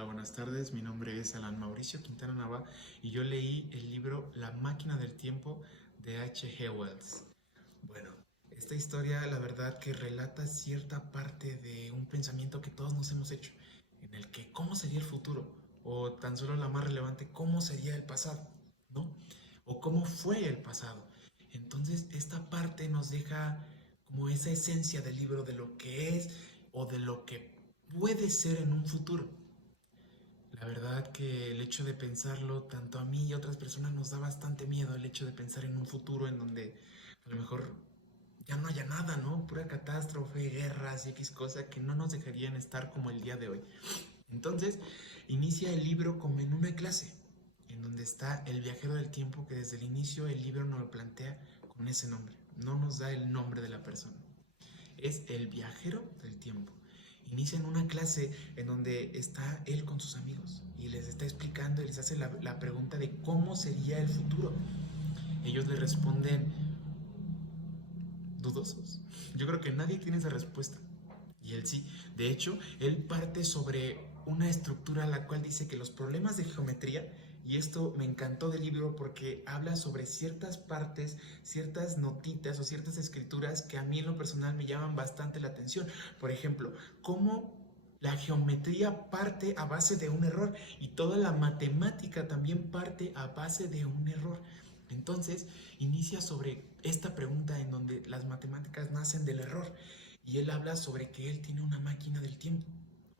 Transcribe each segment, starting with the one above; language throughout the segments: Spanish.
Hola, buenas tardes. Mi nombre es Alan Mauricio Quintana Nava y yo leí el libro La máquina del tiempo de H.G. Wells. Bueno, esta historia la verdad que relata cierta parte de un pensamiento que todos nos hemos hecho, en el que cómo sería el futuro, o tan solo la más relevante, cómo sería el pasado, ¿no? O cómo fue el pasado. Entonces, esta parte nos deja como esa esencia del libro de lo que es o de lo que puede ser en un futuro. La verdad que el hecho de pensarlo, tanto a mí y a otras personas nos da bastante miedo el hecho de pensar en un futuro en donde a lo mejor ya no haya nada, ¿no? Pura catástrofe, guerras y X cosa que no nos dejarían estar como el día de hoy. Entonces, inicia el libro como en una clase, en donde está el viajero del tiempo que desde el inicio el libro nos lo plantea con ese nombre. No nos da el nombre de la persona. Es el viajero del tiempo. Inicia en una clase en donde está él con sus amigos y les está explicando y les hace la pregunta de cómo sería el futuro. Ellos le responden dudosos. Yo creo que nadie tiene esa respuesta. Y él sí. De hecho, él parte sobre una estructura la cual dice que los problemas de geometría, y esto me encantó del libro porque habla sobre ciertas partes, ciertas notitas o ciertas escrituras que a mí en lo personal me llaman bastante la atención. Por ejemplo, cómo la geometría parte a base de un error y toda la matemática también parte a base de un error. Entonces, inicia sobre esta pregunta en donde las matemáticas nacen del error y él habla sobre que él tiene una máquina del tiempo.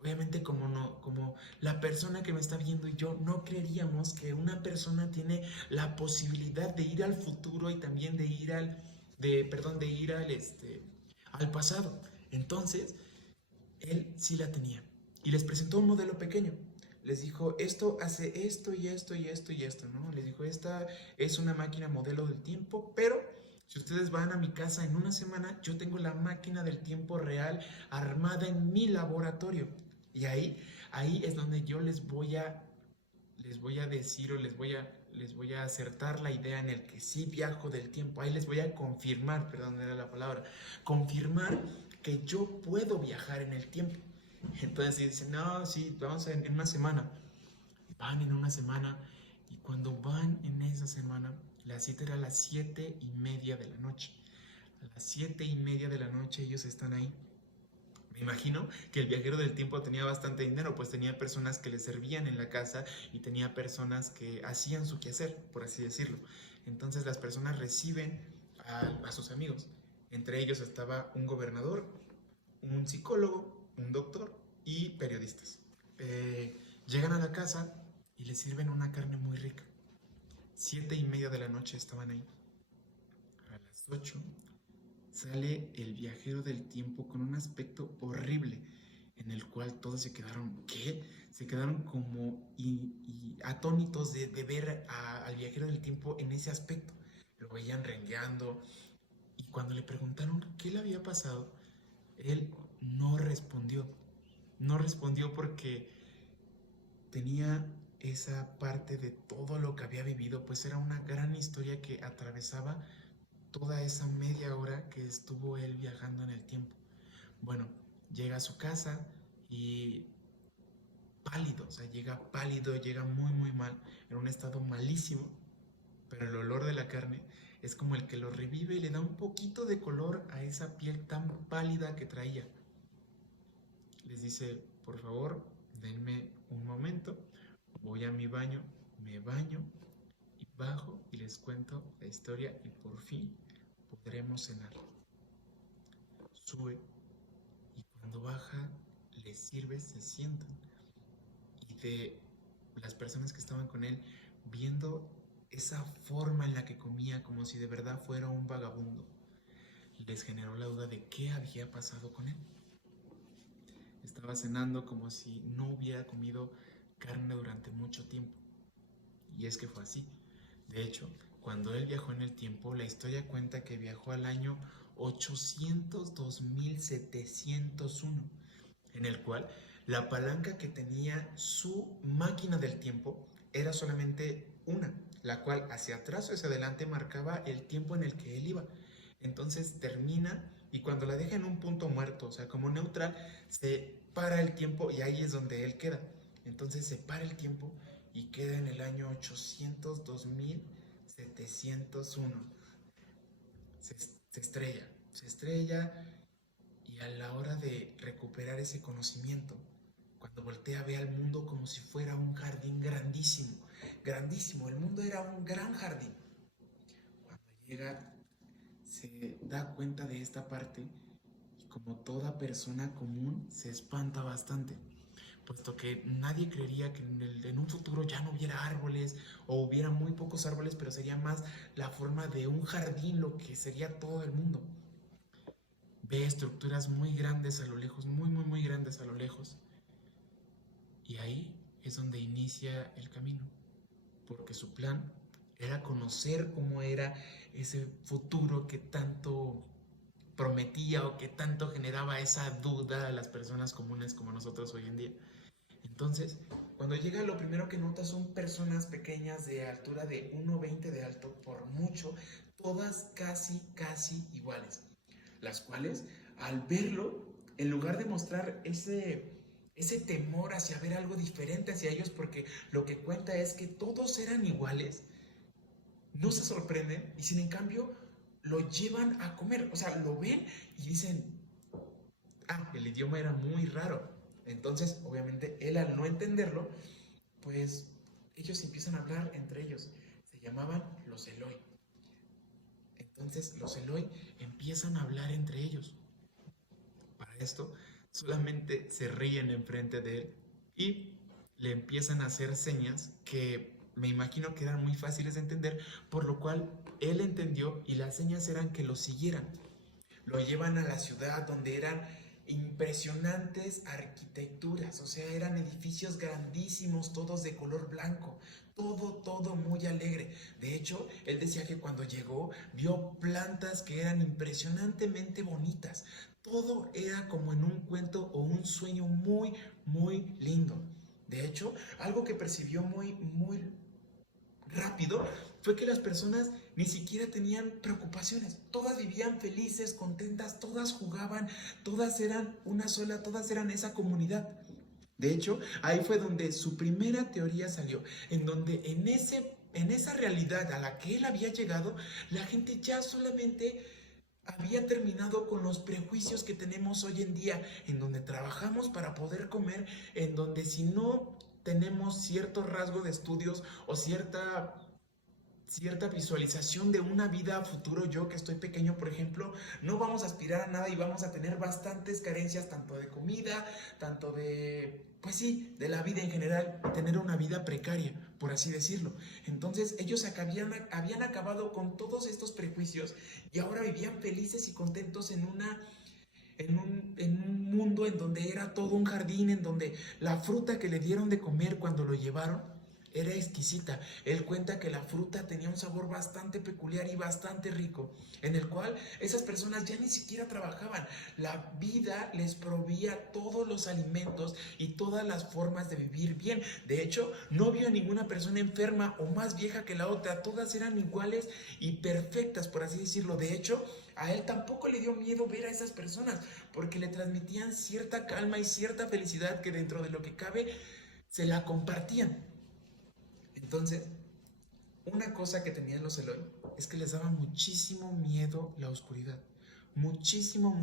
Obviamente como no, como la persona que me está viendo y yo no creeríamos que una persona tiene la posibilidad de ir al futuro y también de ir al pasado. Entonces, él sí la tenía y les presentó un modelo pequeño. Les dijo, esto hace esto y esto y esto y esto, ¿no? Les dijo, esta es una máquina modelo del tiempo, pero si ustedes van a mi casa en una semana, yo tengo la máquina del tiempo real armada en mi laboratorio. Y ahí es donde yo les voy a decir o les voy a acertar la idea en el que sí viajo del tiempo. Ahí les voy a confirmar, perdón, era la palabra, confirmar que yo puedo viajar en el tiempo. Entonces dicen, no, sí, vamos en una semana. Van en una semana y cuando van en esa semana, la cita era a las 7:30 de la noche. A las 7:30 de la noche ellos están ahí. Me imagino que el viajero del tiempo tenía bastante dinero, pues tenía personas que le servían en la casa y tenía personas que hacían su quehacer, por así decirlo. Entonces las personas reciben a sus amigos. Entre ellos estaba un gobernador, un psicólogo, un doctor y periodistas. Llegan a la casa y les sirven una carne muy rica. 7:30 de la noche estaban ahí. A las 8 sale el viajero del tiempo con un aspecto horrible en el cual todos se quedaron, ¿qué? Se quedaron como atónitos de ver al viajero del tiempo en ese aspecto. Lo veían rengueando y cuando le preguntaron qué le había pasado, él no respondió. No respondió porque tenía esa parte de todo lo que había vivido, pues era una gran historia que atravesaba toda esa media hora que estuvo él viajando en el tiempo. Bueno, llega a su casa y pálido, o sea, llega pálido, llega muy muy mal, en un estado malísimo, pero el olor de la carne es como el que lo revive y le da un poquito de color a esa piel tan pálida que traía. Les dice, por favor, denme un momento, voy a mi baño, me baño y bajo y les cuento la historia y por fin podremos cenar. Sube y cuando baja les sirve, se sientan y de las personas que estaban con él viendo esa forma en la que comía como si de verdad fuera un vagabundo, les generó la duda de qué había pasado con él. Estaba cenando como si no hubiera comido carne durante mucho tiempo. Y es que fue así. De hecho, cuando él viajó en el tiempo, la historia cuenta que viajó al año 802.701, en el cual la palanca que tenía su máquina del tiempo era solamente una, la cual hacia atrás o hacia adelante marcaba el tiempo en el que él iba. Entonces termina y cuando la deja en un punto muerto, o sea, como neutral, se para el tiempo y ahí es donde él queda. Entonces se para el tiempo y queda en el año 802.701. Se, se estrella y a la hora de recuperar ese conocimiento, cuando voltea ve al mundo como si fuera un jardín grandísimo, grandísimo, el mundo era un gran jardín. Cuando llega se da cuenta de esta parte y como toda persona común se espanta bastante, puesto que nadie creería que en un futuro ya no hubiera árboles o hubiera muy pocos árboles, pero sería más la forma de un jardín lo que sería todo el mundo. Ve estructuras muy grandes a lo lejos, muy grandes a lo lejos. Y ahí es donde inicia el camino, porque su plan era conocer cómo era ese futuro que tanto prometía o que tanto generaba esa duda a las personas comunes como nosotros hoy en día. Entonces, cuando llega, lo primero que nota son personas pequeñas de altura de 1,20 de alto por mucho, todas casi iguales, las cuales al verlo, en lugar de mostrar ese temor hacia ver algo diferente hacia ellos, porque lo que cuenta es que todos eran iguales, no se sorprenden y sin en cambio lo llevan a comer. O sea, lo ven y dicen, ah, el idioma era muy raro. Entonces, obviamente, él al no entenderlo, pues ellos empiezan a hablar entre ellos. Se llamaban los Eloi. Entonces, los Eloi empiezan a hablar entre ellos. Para esto, solamente se ríen enfrente de él y le empiezan a hacer señas que me imagino que eran muy fáciles de entender, por lo cual él entendió y las señas eran que lo siguieran. Lo llevan a la ciudad donde eran impresionantes arquitecturas, o sea, eran edificios grandísimos, todos de color blanco, todo muy alegre. De hecho, él decía que cuando llegó vio plantas que eran impresionantemente bonitas. Todo era como en un cuento o un sueño muy lindo. De hecho, algo que percibió muy rápido fue que las personas ni siquiera tenían preocupaciones. Todas vivían felices, contentas, todas jugaban, todas eran una sola, todas eran esa comunidad. De hecho, ahí fue donde su primera teoría salió, en donde en esa realidad a la que él había llegado, la gente ya solamente había terminado con los prejuicios que tenemos hoy en día, en donde trabajamos para poder comer, en donde si no tenemos cierto rasgo de estudios o cierta visualización de una vida a futuro, yo que estoy pequeño, por ejemplo, no vamos a aspirar a nada y vamos a tener bastantes carencias, tanto de comida, tanto de, pues sí, de la vida en general, tener una vida precaria, por así decirlo. Entonces ellos habían acabado con todos estos prejuicios y ahora vivían felices y contentos en un mundo en donde era todo un jardín, en donde la fruta que le dieron de comer cuando lo llevaron era exquisita. Él cuenta que la fruta tenía un sabor bastante peculiar y bastante rico, en el cual esas personas ya ni siquiera trabajaban. La vida les proveía todos los alimentos y todas las formas de vivir bien. De hecho, no vio a ninguna persona enferma o más vieja que la otra. Todas eran iguales y perfectas, por así decirlo. De hecho, a él tampoco le dio miedo ver a esas personas, porque le transmitían cierta calma y cierta felicidad que dentro de lo que cabe se la compartían. Entonces, una cosa que tenían los Eloi es que les daba muchísimo miedo la oscuridad. Muchísimo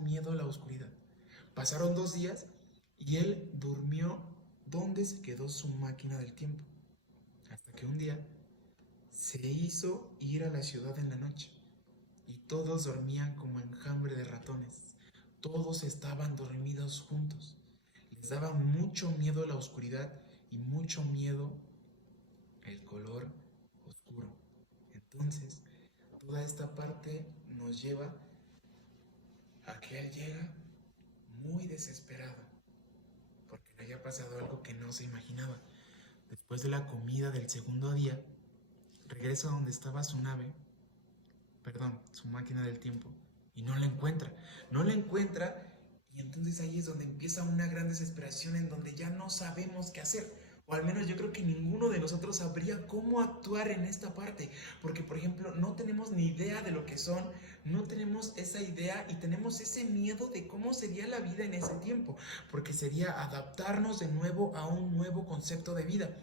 miedo a la oscuridad. Pasaron 2 días y él durmió donde se quedó su máquina del tiempo. Hasta que un día se hizo ir a la ciudad en la noche y todos dormían como enjambre de ratones. Todos estaban dormidos juntos. Les daba mucho miedo la oscuridad y mucho miedo el color oscuro. Entonces, toda esta parte nos lleva a que él llega muy desesperado, porque le había pasado algo que no se imaginaba. Después de la comida del segundo día, regresa a donde estaba su nave, perdón, su máquina del tiempo, y no la encuentra. No la encuentra y entonces ahí es donde empieza una gran desesperación en donde ya no sabemos qué hacer. O al menos yo creo que ninguno de nosotros sabría cómo actuar en esta parte. Porque, por ejemplo, no tenemos ni idea de lo que son, no tenemos esa idea y tenemos ese miedo de cómo sería la vida en ese tiempo. Porque sería adaptarnos de nuevo a un nuevo concepto de vida.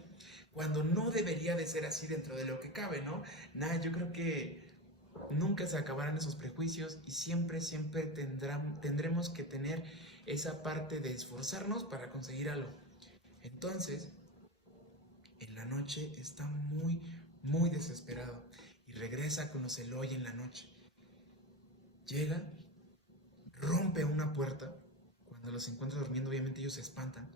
Cuando no debería de ser así dentro de lo que cabe, ¿no? Nada, yo creo que nunca se acabarán esos prejuicios y siempre, siempre tendremos que tener esa parte de esforzarnos para conseguir algo. Entonces, en la noche está muy, muy desesperado y regresa con los Eloy en la noche. Llega, rompe una puerta. Cuando los encuentra durmiendo, obviamente ellos se espantan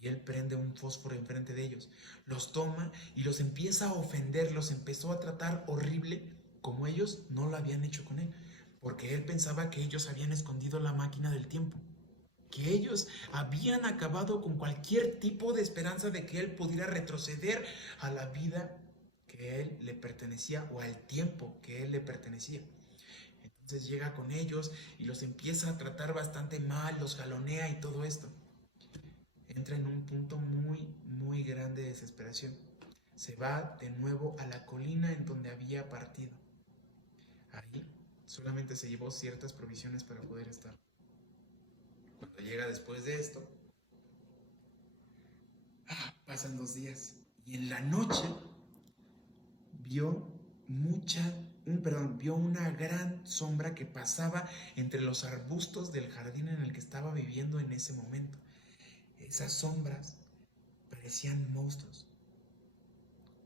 y él prende un fósforo enfrente de ellos. Los toma y los empieza a ofender, los empezó a tratar horrible como ellos no lo habían hecho con él, porque él pensaba que ellos habían escondido la máquina del tiempo, que ellos habían acabado con cualquier tipo de esperanza de que él pudiera retroceder a la vida que él le pertenecía o al tiempo que él le pertenecía. Entonces llega con ellos y los empieza a tratar bastante mal, los jalonea y todo esto. Entra en un punto muy, muy grande de desesperación. Se va de nuevo a la colina en donde había partido. Ahí solamente se llevó ciertas provisiones para poder estar. Cuando llega después de esto, pasan 2 días y en la noche vio vio una gran sombra que pasaba entre los arbustos del jardín en el que estaba viviendo en ese momento. Esas sombras parecían monstruos.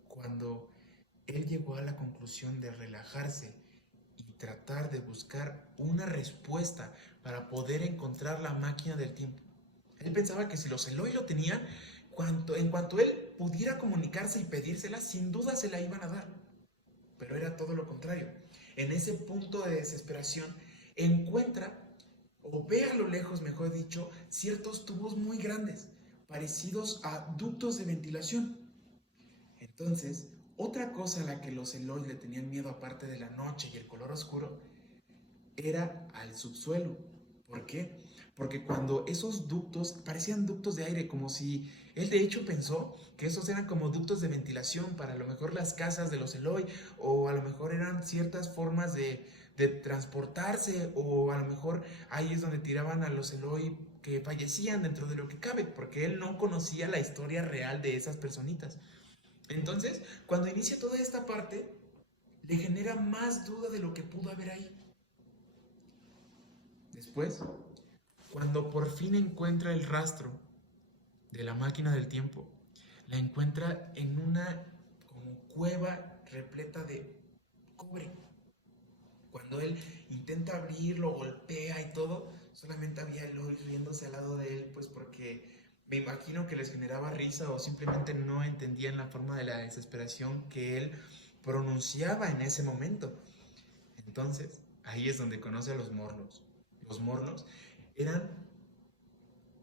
Cuando él llegó a la conclusión de relajarse y tratar de buscar una respuesta para poder encontrar la máquina del tiempo, él pensaba que si los Eloy lo tenían, en cuanto él pudiera comunicarse y pedírsela, sin duda se la iban a dar. Pero era todo lo contrario. En ese punto de desesperación, encuentra, o ve a lo lejos, mejor dicho, ciertos tubos muy grandes, parecidos a ductos de ventilación. Entonces, otra cosa a la que los Eloy le tenían miedo, aparte de la noche y el color oscuro, era al subsuelo. ¿Por qué? Porque cuando esos ductos parecían ductos de aire, como si él de hecho pensó que esos eran como ductos de ventilación para a lo mejor las casas de los Eloy, o a lo mejor eran ciertas formas de transportarse, o a lo mejor ahí es donde tiraban a los Eloy que fallecían dentro de lo que cabe, porque él no conocía la historia real de esas personitas. Entonces, cuando inicia toda esta parte, le genera más duda de lo que pudo haber ahí. Después, cuando por fin encuentra el rastro de la máquina del tiempo, la encuentra en una como cueva repleta de cobre. Cuando él intenta abrirlo, golpea y todo, solamente había Eloy riéndose al lado de él, pues porque me imagino que les generaba risa o simplemente no entendían la forma de la desesperación que él pronunciaba en ese momento. Entonces, ahí es donde conoce a los Morlocks. Los Morlocks eran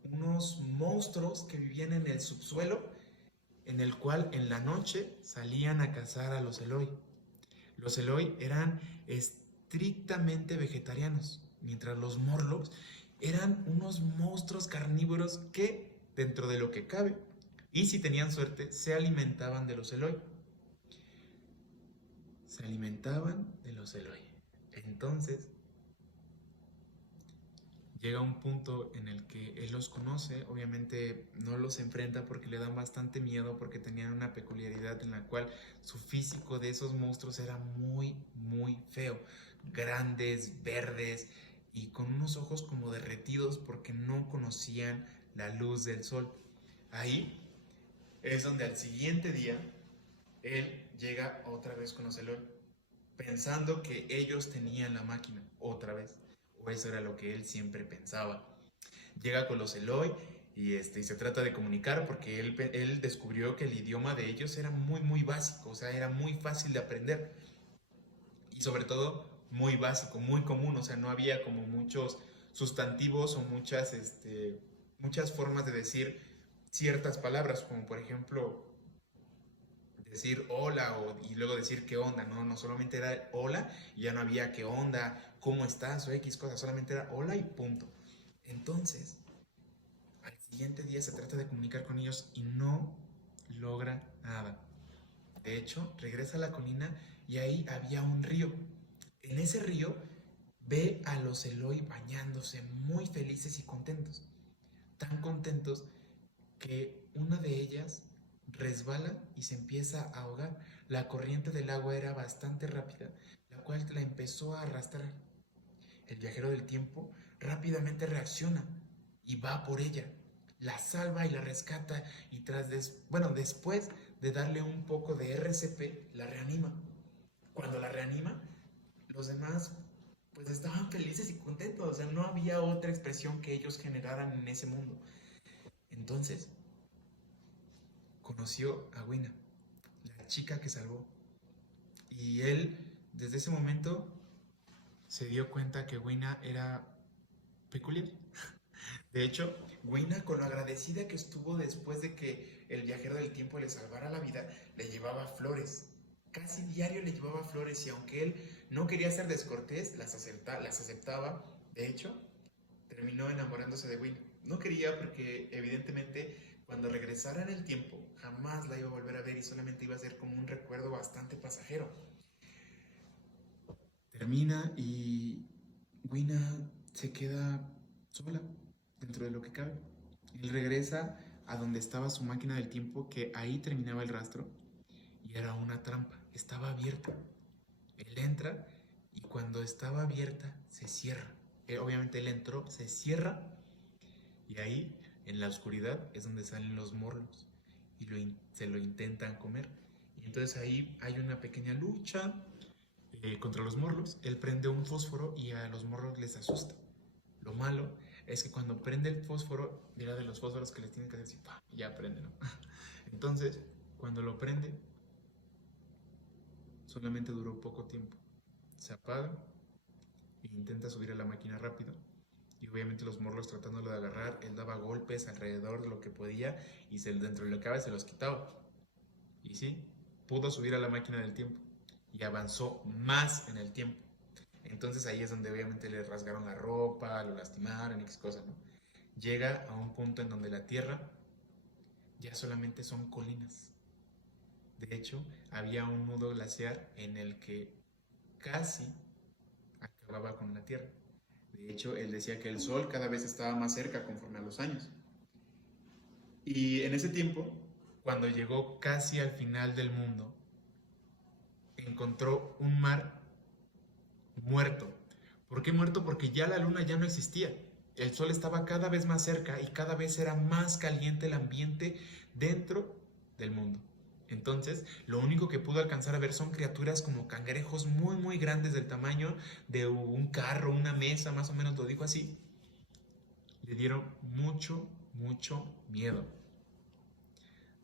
unos monstruos que vivían en el subsuelo, en el cual en la noche salían a cazar a los Eloy. Los Eloy eran estrictamente vegetarianos, mientras los Morlocks eran unos monstruos carnívoros que, dentro de lo que cabe, y si tenían suerte, se alimentaban de los Eloy. Se alimentaban de los Eloy. Entonces, llega un punto en el que él los conoce, obviamente no los enfrenta porque le dan bastante miedo, porque tenían una peculiaridad en la cual su físico de esos monstruos era muy, muy feo. Grandes, verdes y con unos ojos como derretidos porque no conocían la luz del sol. Ahí es donde al siguiente día él llega otra vez con los Eloy, pensando que ellos tenían la máquina otra vez. O eso era lo que él siempre pensaba. Llega con los Eloy y se trata de comunicar porque él descubrió que el idioma de ellos era muy, muy básico, o sea, era muy fácil de aprender. Y sobre todo, muy básico, muy común, o sea, no había como muchos sustantivos o muchas formas de decir ciertas palabras, como por ejemplo decir hola y luego decir qué onda, no, no solamente era hola y ya no había qué onda, cómo estás o X cosas, solamente era hola y punto. Entonces, al siguiente día se trata de comunicar con ellos y no logra nada. De hecho, regresa a la colina y ahí había un río. En ese río ve a los Eloi bañándose muy felices y contentos. Tan contentos que una de ellas resbala y se empieza a ahogar. La corriente del agua era bastante rápida, la cual la empezó a arrastrar. El viajero del tiempo rápidamente reacciona y va por ella. La salva y la rescata y después de darle un poco de RCP, la reanima. Cuando la reanima, los demás pues estaban felices y contentos, o sea, no había otra expresión que ellos generaran en ese mundo. Entonces, conoció a Wina, la chica que salvó. Y él, desde ese momento, se dio cuenta que Wina era peculiar. De hecho, Wina, con lo agradecida que estuvo después de que el viajero del tiempo le salvara la vida, le llevaba flores. Casi diario le llevaba flores y aunque él no quería ser descortés, las aceptaba. De hecho, terminó enamorándose de Wina. No quería porque evidentemente cuando regresara en el tiempo jamás la iba a volver a ver y solamente iba a ser como un recuerdo bastante pasajero. Termina y Wina se queda sola dentro de lo que cabe. Él regresa a donde estaba su máquina del tiempo, que ahí terminaba el rastro, y era una trampa, estaba abierta. Él entra y cuando estaba abierta se cierra. Obviamente él entró, se cierra y ahí en la oscuridad es donde salen los morlos y se lo intentan comer. Y entonces ahí hay una pequeña lucha contra los morlos. Él prende un fósforo y a los morlos les asusta. Lo malo es que cuando prende el fósforo, era de los fósforos que les tienen que hacer así, ¡pah! Ya prende, ¿no? Entonces, cuando lo prende, solamente duró poco tiempo. Se apaga e intenta subir a la máquina rápido. Y obviamente los morlos tratándolo de agarrar, él daba golpes alrededor de lo que podía y dentro de lo que cabe se los quitaba. Y sí, pudo subir a la máquina del tiempo y avanzó más en el tiempo. Entonces ahí es donde obviamente le rasgaron la ropa, lo lastimaron, X cosas, ¿no? Llega a un punto en donde la Tierra ya solamente son colinas. De hecho, había un nudo glaciar en el que casi acababa con la Tierra. De hecho, él decía que el Sol cada vez estaba más cerca conforme a los años. Y en ese tiempo, cuando llegó casi al final del mundo, encontró un mar muerto. ¿Por qué muerto? Porque ya la luna ya no existía. El sol estaba cada vez más cerca y cada vez era más caliente el ambiente dentro del mundo. Entonces, lo único que pudo alcanzar a ver son criaturas como cangrejos muy, muy grandes del tamaño de un carro, una mesa, más o menos lo dijo así. Le dieron mucho, mucho miedo.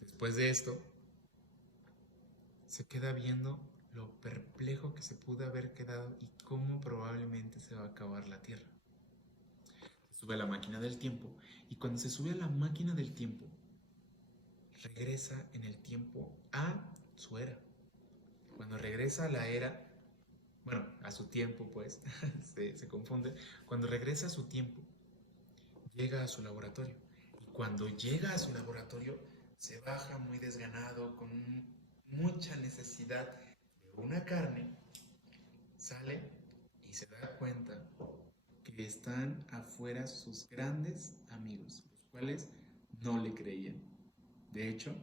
Después de esto, se queda viendo lo perplejo que se pudo haber quedado y cómo probablemente se va a acabar la Tierra. Se sube a la máquina del tiempo y cuando se sube a la máquina del tiempo, regresa en el tiempo a su era. Cuando regresa a la era, bueno, a su tiempo pues, se confunde. Cuando regresa a su tiempo, llega a su laboratorio. Y cuando llega a su laboratorio, se baja muy desganado, con mucha necesidad de una carne, sale y se da cuenta que están afuera sus grandes amigos, los cuales no le creían. De hecho,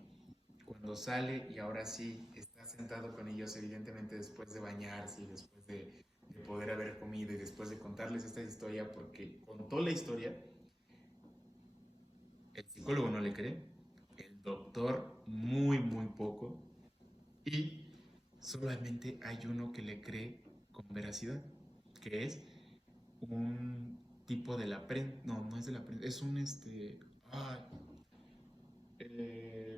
cuando sale y ahora sí está sentado con ellos, evidentemente después de bañarse y después de poder haber comido y después de contarles esta historia, porque contó la historia, el psicólogo no le cree, el doctor muy, muy poco, y solamente hay uno que le cree con veracidad, que es un tipo de la prensa, no, no es de la prensa, es un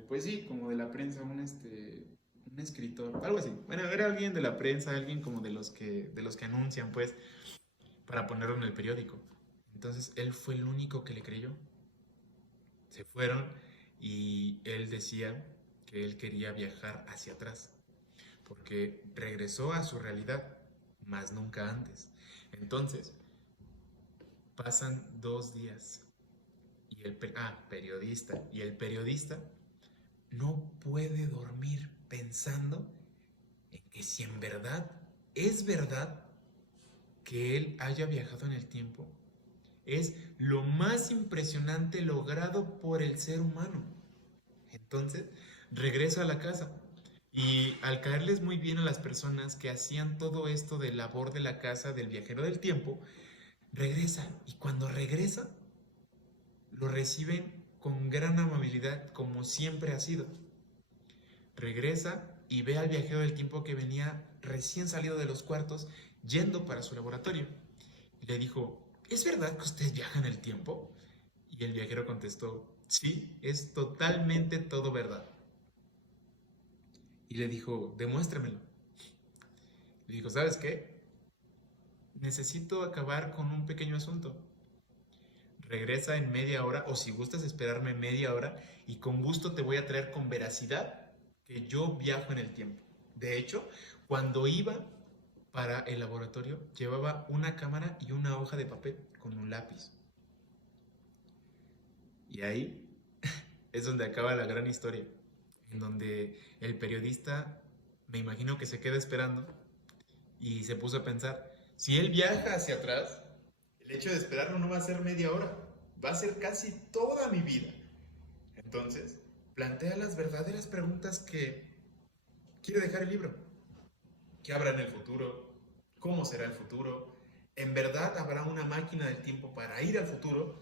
pues sí, como de la prensa, un escritor, algo así. Bueno, era alguien de la prensa, alguien como de los que anuncian, pues, para ponerlo en el periódico. Entonces, él fue el único que le creyó. Se fueron y él decía que él quería viajar hacia atrás, porque regresó a su realidad, más nunca antes. Entonces, pasan 2 días y periodista, y el periodista no puede dormir pensando en que si en verdad es verdad que él haya viajado en el tiempo, es lo más impresionante logrado por el ser humano. Entonces, regresa a la casa y al caerles muy bien a las personas que hacían todo esto de labor de la casa del viajero del tiempo, regresa y cuando regresa, lo reciben con gran amabilidad como siempre ha sido. Regresa y ve al viajero del tiempo que venía recién salido de los cuartos yendo para su laboratorio. Y le dijo, ¿es verdad que usted viaja en el tiempo? Y el viajero contestó, sí, es totalmente todo verdad. Y le dijo, demuéstremelo. Le dijo, ¿sabes qué? Necesito acabar con un pequeño asunto. Regresa en media hora, o si gustas esperarme media hora, y con gusto te voy a traer con veracidad que yo viajo en el tiempo. De hecho, cuando iba para el laboratorio, llevaba una cámara y una hoja de papel con un lápiz. Y ahí es donde acaba la gran historia, en donde el periodista, me imagino que se queda esperando y se puso a pensar, si él viaja hacia atrás, el hecho de esperarlo no va a ser media hora, va a ser casi toda mi vida. Entonces, plantea las verdaderas preguntas que quiere dejar el libro. ¿Qué habrá en el futuro? ¿Cómo será el futuro? ¿En verdad habrá una máquina del tiempo para ir al futuro?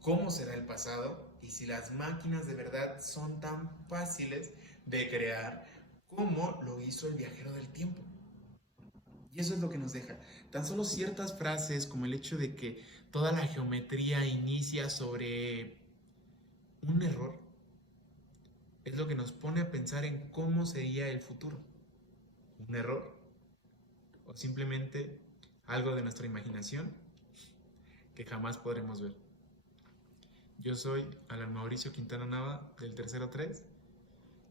¿Cómo será el pasado? Y si las máquinas de verdad son tan fáciles de crear como lo hizo el viajero del tiempo. Y eso es lo que nos deja. Tan solo ciertas frases como el hecho de que toda la geometría inicia sobre un error es lo que nos pone a pensar en cómo sería el futuro. ¿Un error? ¿O simplemente algo de nuestra imaginación que jamás podremos ver? Yo soy Alan Mauricio Quintana Nava del Tercero 3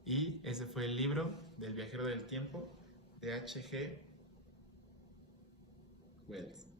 y ese fue el libro del viajero del tiempo de H.G. Wells.